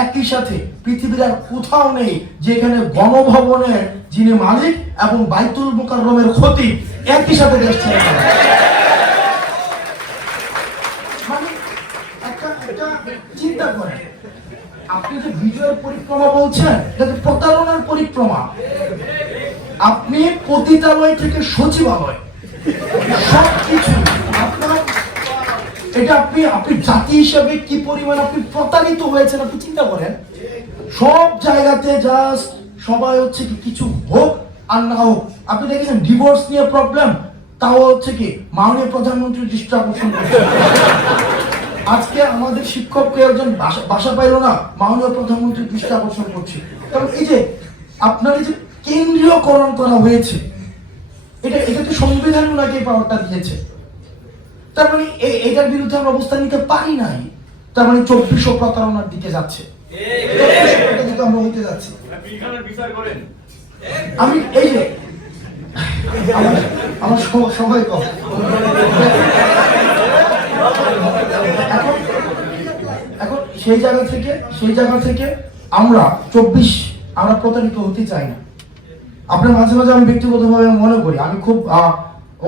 একই সাথে পৃথিবীর আর কোথাও নেই যেখানে গণভবনের যিনি মালিক এবং বাইতুল মুকাররমের খতিব একই সাথে দেশ ছেড়ে যাবে। মানে একটা চিন্তা করেন, আপনি যে বিজয়ের পরিক্রমা বলছেন, এটা তো প্রতারণার পরিক্রমা। আপনি পতিতালয় থেকে সচিবালয় সবকিছু আপনার, এটা আপনি জাতি হিসেবে কি পরিমাণ আপনি প্রতারিত হয়েছেন আপনি চিন্তা করেন। সব জায়গাতে জাস্ট সবাই হচ্ছে কি কিছু হোক আর না হোক। আপনি দেখেছেন ডিভোর্স নিয়ে প্রবলেম, তাও হচ্ছে কি মাননীয় প্রধানমন্ত্রী দৃষ্টি আকর্ষণ করছে। আজকে আমাদের শিক্ষককে একজন বাসা পাইল না, মাননীয় প্রধানমন্ত্রী দৃষ্টি আকর্ষণ করছে। কারণ এই যে আপনার এই যে কেন্দ্রীয়করণ করা হয়েছে, এটা তো সংবিধান ওনাকে পাওয়ারটা দিয়েছে। তার মানে এটার বিরুদ্ধে আমরা অবস্থান নিতে পারি নাই। তার মানে 2400 প্রতারণার দিকে যাচ্ছে, আমরা হইতে যাচ্ছি। আমি এই যে আমার সময় কম, এখন সেই জায়গা থেকে আমরা প্রতারিত হতে চাই না। আপনার মাঝে মাঝে আমি ব্যক্তিগতভাবে মনে করি, আমি খুব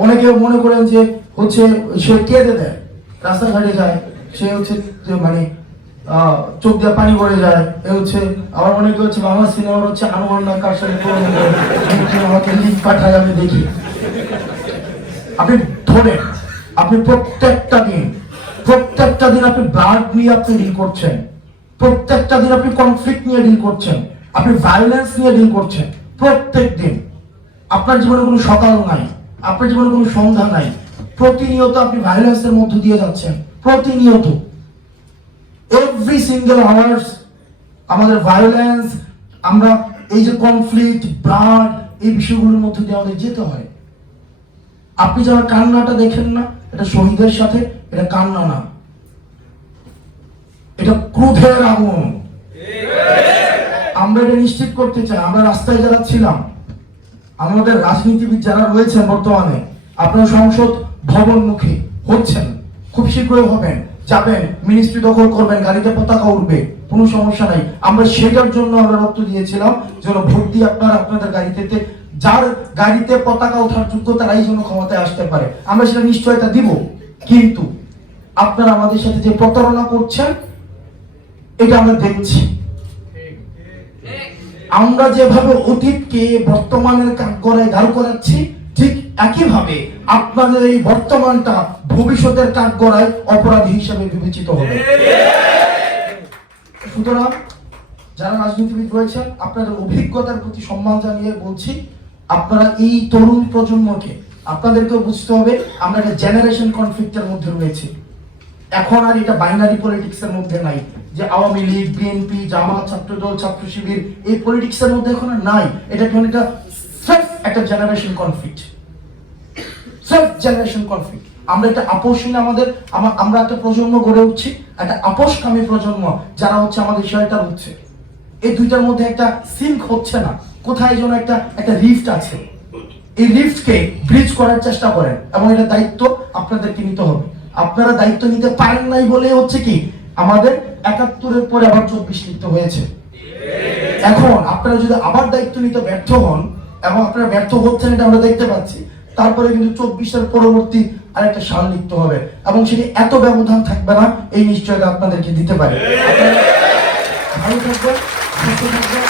অনেকে মনে করেন যে হচ্ছে সে কেঁদে দেয়, রাস্তাঘাটে যায়, সে হচ্ছে মানে চোখ দিয়ে পানি পড়ে যায়, এ হচ্ছে আবার অনেকে হচ্ছে বাংলা সিনেমার হচ্ছে আনুমান্না কার সাথে আমাকে লিঙ্ক পাঠায় আমি দেখি। আপনি ধরেন আপনি প্রত্যেকটা দিন আপনি ব্লাড নিয়ে আপনি ডিল করছেন, প্রত্যেকটা দিন আপনি কনফ্লিক্ট নিয়ে ডিল করছেন, আপনি ভায়োলেন্স নিয়ে ডিল করছেন প্রত্যেক দিন। আপনার জীবনে কোনো সকাল নাই, আপনার জীবনে কোনো সন্ধ্যা নাই, প্রতিনিয়ত আপনি ভায়োলেন্সের মধ্য দিয়ে যাচ্ছেন, প্রতিনিয়ত এভরি সিঙ্গেল আওয়ার্স আমাদের ভায়োলেন্স, আমরা এই যে কনফ্লিক্ট, ব্লাড, এই বিষয়গুলোর মধ্য দিয়ে আমাদের যেতে হয়। আপনি যারা কান্নাটা দেখেন না, এটা শহীদের সাথে, এটা কান্না না, এটা ক্রোধের আগুন। আমরা এটা নিশ্চিত করতে চাই, আমরা রাস্তায় যারা ছিলাম, আমাদের রাজনীতিবিদ যারা রয়েছেন বর্তমানে, আপনারা সংসদ ভবনমুখী হচ্ছেন, খুব শীঘ্রই হবেন, যাবেন, মিনিস্ট্রি দখল করবেন, গাড়িতে পতাকা উঠবে, কোনো সমস্যা নাই। আমরা সেটার জন্য আমরা রক্ত দিয়েছিলাম, যেন ভোট দিয়ে আপনাদের গাড়িতে, যার গাড়িতে পতাকা ওঠার যোগ্য তারাই যেন ক্ষমতায় আসতে পারে, আমরা সেটা নিশ্চয়তা দিব। কিন্তু আপনারা আমাদের সাথে যে প্রতারণা করছেন, এটা আমরা দেখছি। আমরা যেভাবে অতীতকে বর্তমানের কাঠগড়ায় দাঁড় করাচ্ছি, ঠিক একইভাবে আপনাদের এই বর্তমানটা ভবিষ্যতের কাঠগড়ায় অপরাধী হিসেবে বিবেচিত হবে। সুতরাং যারা রাজনীতিবিদ রয়েছেন, আপনাদের অভিজ্ঞতার প্রতি সম্মান জানিয়ে বলছি, আপনারা এই তরুণ প্রজন্মকে আপনাদেরকেও বুঝতে হবে আমরা একটা জেনারেশন কনফ্লিক্টের মধ্যে রয়েছি। এখন আর এটা বাইনারি পলিটিক্সের মধ্যে নাই যে আওয়ামী লীগ, বিএনপি, জামাত, ছাত্রদল, ছাত্র শিবির, এই পলিটিক্সের মধ্যে এখন আর নাই। এটা এখন একটা জেনারেশন কনফ্লিক্ট, আমরা একটা আপোষহীন আমরা একটা প্রজন্ম গড়ে উঠছি, একটা আপোষকামী প্রজন্ম, যারা হচ্ছে আমাদের সহায়তা হচ্ছে। এই দুইটার মধ্যে একটা সিঙ্ক হচ্ছে না, কোথায় যেন একটা রিফট আছে। এই রিফটকে ব্রিজ করার চেষ্টা করেন, এবং এটা দায়িত্ব আপনাদেরকে নিতে হবে। আপনারা দায়িত্ব নিতে পারেন নাই বলে হচ্ছে কি আমাদের 71-এর পরে আবার 24 লিখতে হয়েছে। এখন আপনারা যদি আবার দায়িত্ব নিতে ব্যর্থ হন, এবং আপনারা ব্যর্থ হচ্ছেন এটা আমরা দেখতে পাচ্ছি, তারপরে কিন্তু 24-এর পরবর্তী আরেকটা সাল লিখতে হবে, এবং সেটি এত ব্যবধান থাকবে না, এই নিশ্চয়তা আপনাদেরকে দিতে পারে। ভালো থাকবেন, সুস্থ থাকবেন।